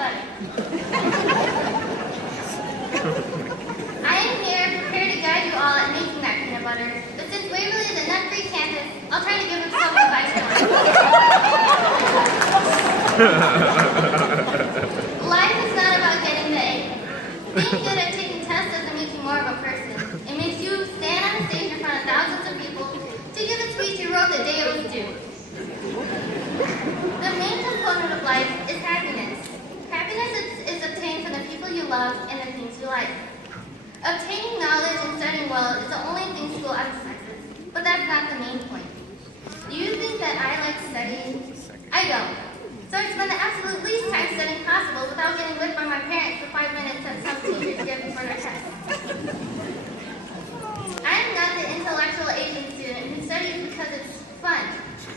butter. I am here prepared to guide you all at making that peanut butter, but since Waverly is a nut-free campus, I'll try to give him some advice for life. Life is not about getting the A. Being good at taking tests doesn't make you more of a person. It makes you stand on a stage in front of thousands of people to give a speech you wrote the day it was due. The main component of life is happiness. Happiness is obtained from the people you love and the things you like. Obtaining knowledge and studying well is the only thing school emphasizes, but that's not the main point. Do you think that I like studying? I don't. So I spend the absolute least time studying possible without getting whipped by my parents for 5 minutes that some teachers give before their test. I am not the intellectual Asian student who studies because it's fun.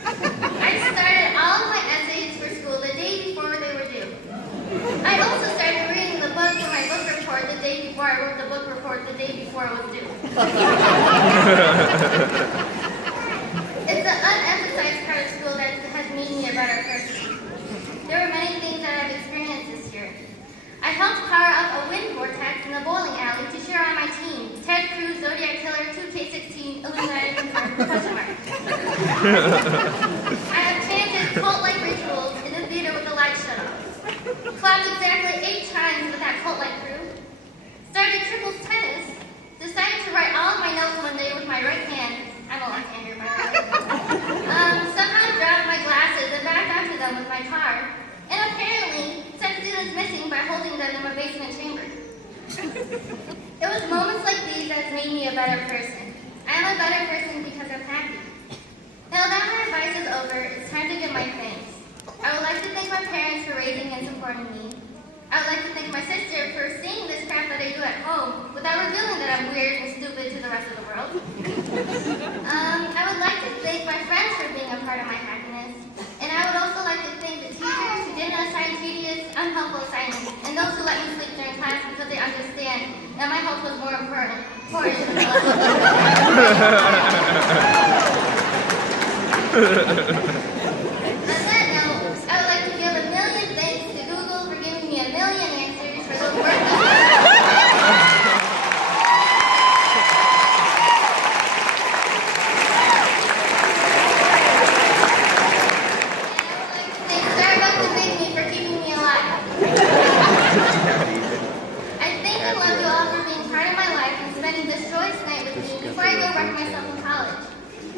I started all of my essays for school the day before they were due. I also started reading the book for my book report the day before I wrote the book report the day before it was due. It's the unemphasized part of school that has made me a better person. There were many things that I've experienced this year. I helped power up a wind vortex in the bowling alley to cheer on my team, Ted Cruz, Zodiac Killer, 2K16, Illuminati Confirmed, question mark. I have chanted cult-like rituals in the theater with the lights shut off. Clapped exactly 8 times with that cult-like crew. Started triples tennis. Decided to write all of my notes one day with my right hand. I'm a left-hander, by the way. Somehow dropped my glasses and backed onto them with my car. And apparently sent students missing by holding them in my basement chamber. It was moments like these that made me a better person. I am a better person because I'm happy. Now that my advice is over, it's time to give my thanks. I would like to thank my parents for raising and supporting me. I would like to thank my sister for seeing this crap that I do at home without revealing that I'm weird and stupid to the rest of the world. I would like to thank my friends for being a part of my happiness. And I would also like to thank the teachers who didn't assign tedious, unhelpful assignments, and those who let me sleep during class because they understand that my health was more important than the On that note, I would like to give a million thanks to Google for giving me a million answers for those worthless.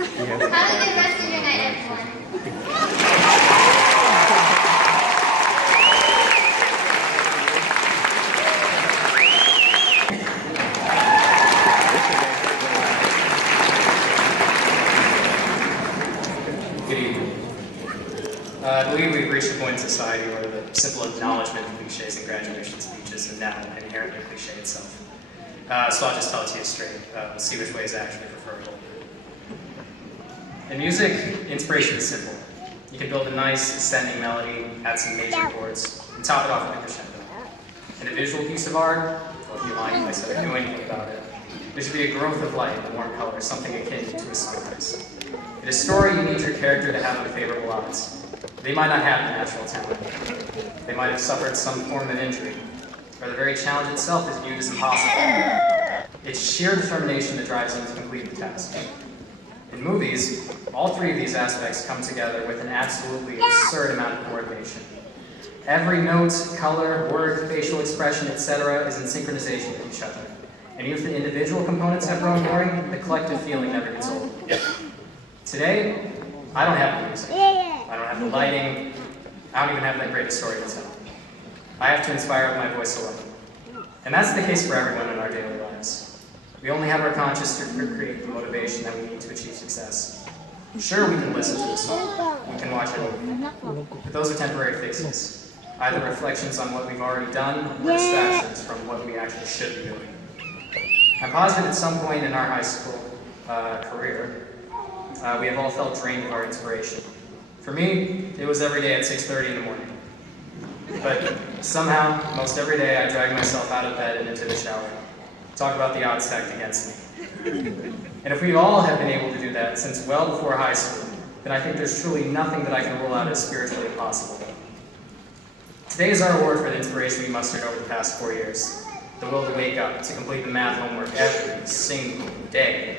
Have a good rest of your night, everyone. Good evening. I believe we've reached a point in society where the simple acknowledgement of cliches and graduation speeches is now inherently cliche itself. So I'll just tell it to you straight. See which way is actually preferable. In music, inspiration is simple. You can build a nice ascending melody, add some major chords, and top it off with a crescendo. In a visual piece of art, well, if you like, instead of doing anything about it, there should be a growth of light, a warm color, something akin to a sunrise. In a story, you need your character to have unfavorable odds. They might not have the natural talent. They might have suffered some form of injury, or the very challenge itself is viewed as impossible. It's sheer determination that drives them to complete the task. In movies, all 3 of these aspects come together with an absolutely absurd amount of coordination. Every note, color, word, facial expression, etc. is in synchronization with each other. And even if the individual components have grown boring, the collective feeling never gets old. Today, I don't have the music. I don't have the lighting. I don't even have that great a story to tell. I have to inspire with my voice alone. And that's the case for everyone in our daily lives. We only have our conscience to create the motivation that we need to achieve success. Sure, we can listen to a song, we can watch a movie, but those are temporary fixes, either reflections on what we've already done or distractions from what we actually should be doing. I'm positive at some point in our high school career, we have all felt drained of our inspiration. For me, it was every day at 6:30 in the morning. But somehow, most every day, I drag myself out of bed and into the shower. Talk about the odds stacked against me. And if we all have been able to do that since well before high school, then I think there's truly nothing that I can rule out as spiritually impossible. Today is our award for the inspiration we mustered over the past 4 years. The will to wake up, to complete the math homework every single day,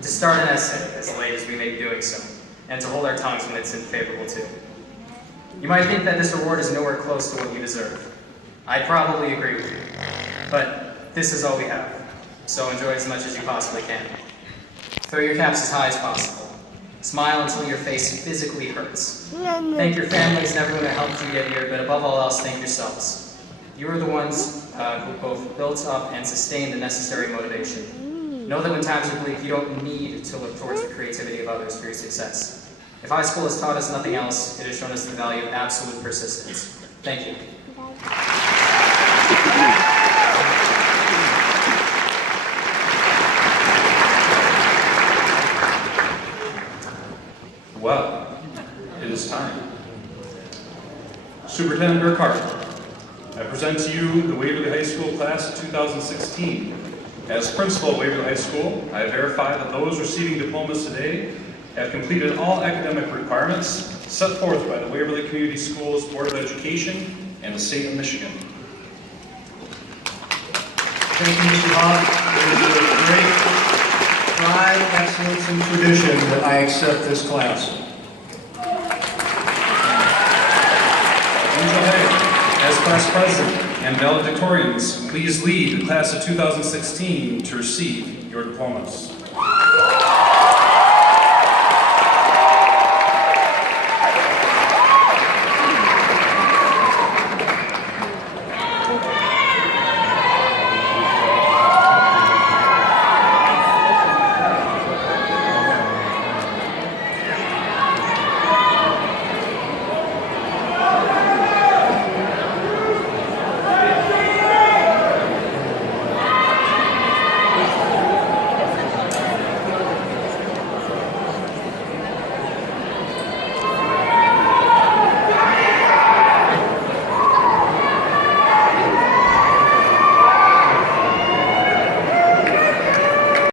to start an essay as late as we may be doing so, and to hold our tongues when it's unfavorable too. You might think that this award is nowhere close to what you deserve. I probably agree with you, but this is all we have, so enjoy as much as you possibly can. Throw your caps as high as possible. Smile until your face physically hurts. Thank your families and everyone who helped you get here, but above all else, thank yourselves. You are the ones who both built up and sustained the necessary motivation. Know that when times are bleak, you don't need to look towards the creativity of others for your success. If high school has taught us nothing else, it has shown us the value of absolute persistence. Thank you. Well, it is time. Superintendent Burkhart, I present to you the Waverly High School class of 2016. As principal of Waverly High School, I verify that those receiving diplomas today have completed all academic requirements set forth by the Waverly Community Schools Board of Education and the State of Michigan. Thank you, Mr. Hawk. It is with great pride, excellence, and tradition that I accept this class. Angel Hay, as class president and valedictorians, please lead the class of 2016 to receive your diplomas.